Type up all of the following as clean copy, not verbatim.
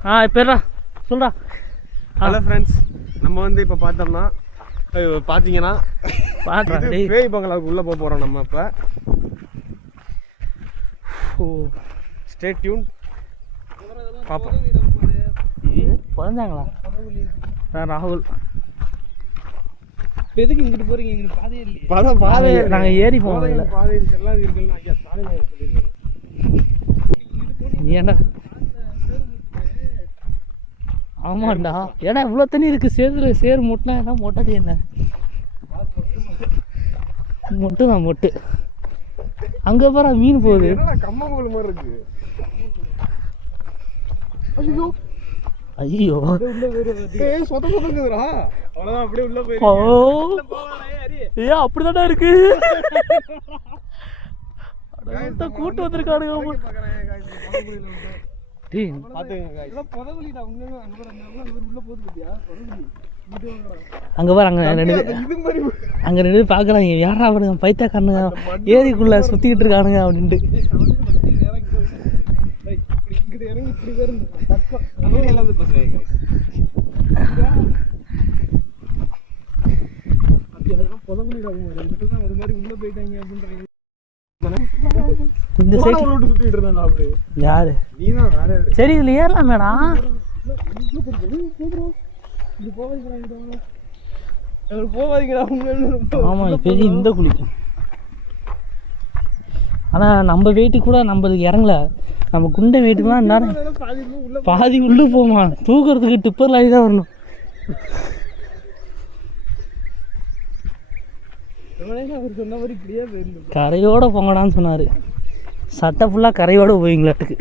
இப்போடா சொல்கிறா. Hello friends, நம்ம வந்து இப்போ பார்த்தோம்னா பார்த்தீங்கன்னா பேய் பங்களாவுக்கு உள்ளே போக போகிறோம் நம்ம. இப்போ ஸ்டே டியூன் பார்ப்போம். குறைஞ்சாங்களா? ராகுல் எதுக்கு இங்கிட்டு போகிறீங்க? இங்கிட்டு பாதையே இல்லையே. பாதை நாங்கள் ஏறி போவோம். பாதை எல்லாம் இருக்குன்னு ஐயா சாலையில் சொல்லியிருக்கேன். நீ ஏண்டா? ஆமாண்டா, ஏன்னா இவ்வளோ தண்ணி இருக்குது. சேரு மொட்டினா என்ன மொட்டாடி? என்ன மொட்டு தான் மொட்டு. அங்கே பாரு மீன் போகுது. கம்மங்கோல் மாதிரி இருக்கு. ஐயோ ஏன் அப்படிதான்டா இருக்கு. கூட்டு வந்திருக்கானுங்க. அங்க பாரு, அங்க ரெண்டு பாக்குறாங்க. யாரா அவனுங்க பைத்தியக்காரனுங்க ஏரிக்குள்ள சுத்திக்கிட்டு இருக்கானுங்க அப்படின்ட்டு. இந்த யாரு? சரி, இதுல ஏறலாம் மேடம். ஆமா, பெரிய இந்த குழி. ஆனா நம்ம வெயிட்டு கூட நம்மளுக்கு இறங்கல. நம்ம குண்டை வெயிட்டுக்குலாம் நேரம் பாதி உள்ளே போமா. தூக்குறதுக்கு டிப்பர் லாரி தான் வரணும். கரையோட போங்கடான்னு சொன்னாரு. சட்டை ஃபுல்லாக கரையோட போவீங்களாட்டுக்கு.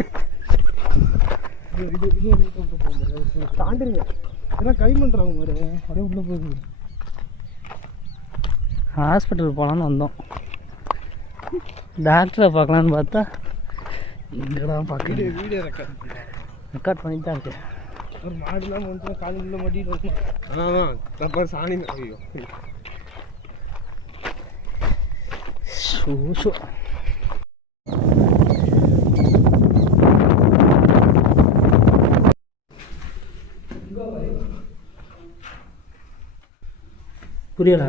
ஹாஸ்பிட்டல் போகலான்னு வந்தோம். டாக்டரை பார்க்கலான்னு பார்த்தா இங்கதான் பார்க்க வீடியோ ரெக்கார்ட் பண்ணிட்டு தான் இருக்கு. ஒரு மாடுலாம் வந்து காலையில் மாட்டிட்டு ஆமாம் சாணி. ஐயோ ஷூ புரியல.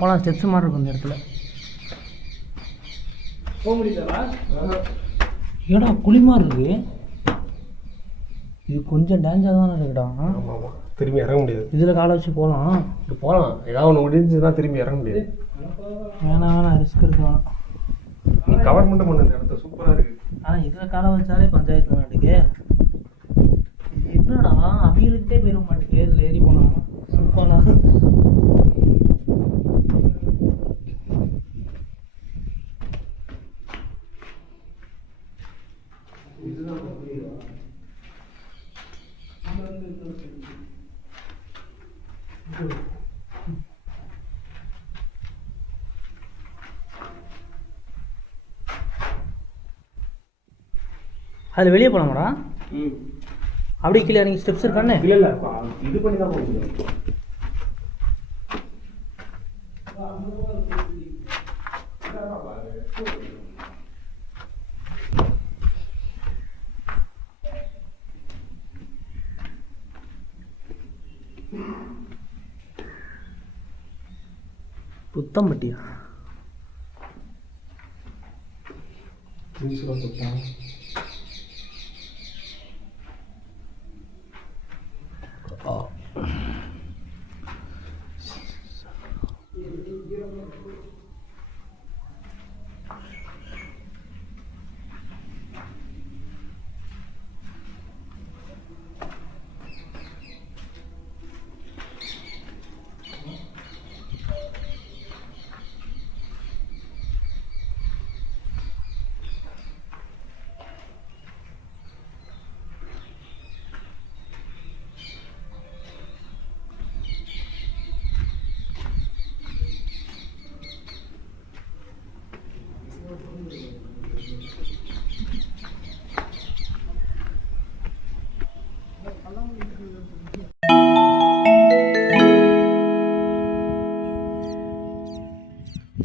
போகலாம். ஸ்டெப்ஸ் மாதிரி இருக்கும் இந்த இடத்துல. போக முடியுதா? ஏடா குழி மாதிரி இருக்கு. இது கொஞ்சம் டேஞ்சர் தானே இருக்குடா. திரும்பி இறங்க முடியாது. இதில் காலை வச்சு போகலாம். ஏதாவது ஒன்று முடிஞ்சுதான் திரும்பி இறங்க முடியாது. வேணாம், ரிஸ்க் எடுக்க வேணாம். நீ கவர் மட்டும் பண்ண. இந்த இடத்த சூப்பராக இருக்கு. ஆனால் இதில் காலை வச்சாலே பஞ்சாயத்து நாட்டுக்கு என்னடா அவங்களுக்கிட்டே போயிட மாட்டேங்குது. இதில் ஏறி போனால் சூப்பராக. அதில் வெளியே போகலாமாடா? அப்படியே கீழே இறங்கி ஸ்டெப்ஸ் இருக்கானே. இல்லை இது பண்ணி தான் போக முடியும். புத்தம்பட்டியா?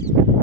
போகிறோம்.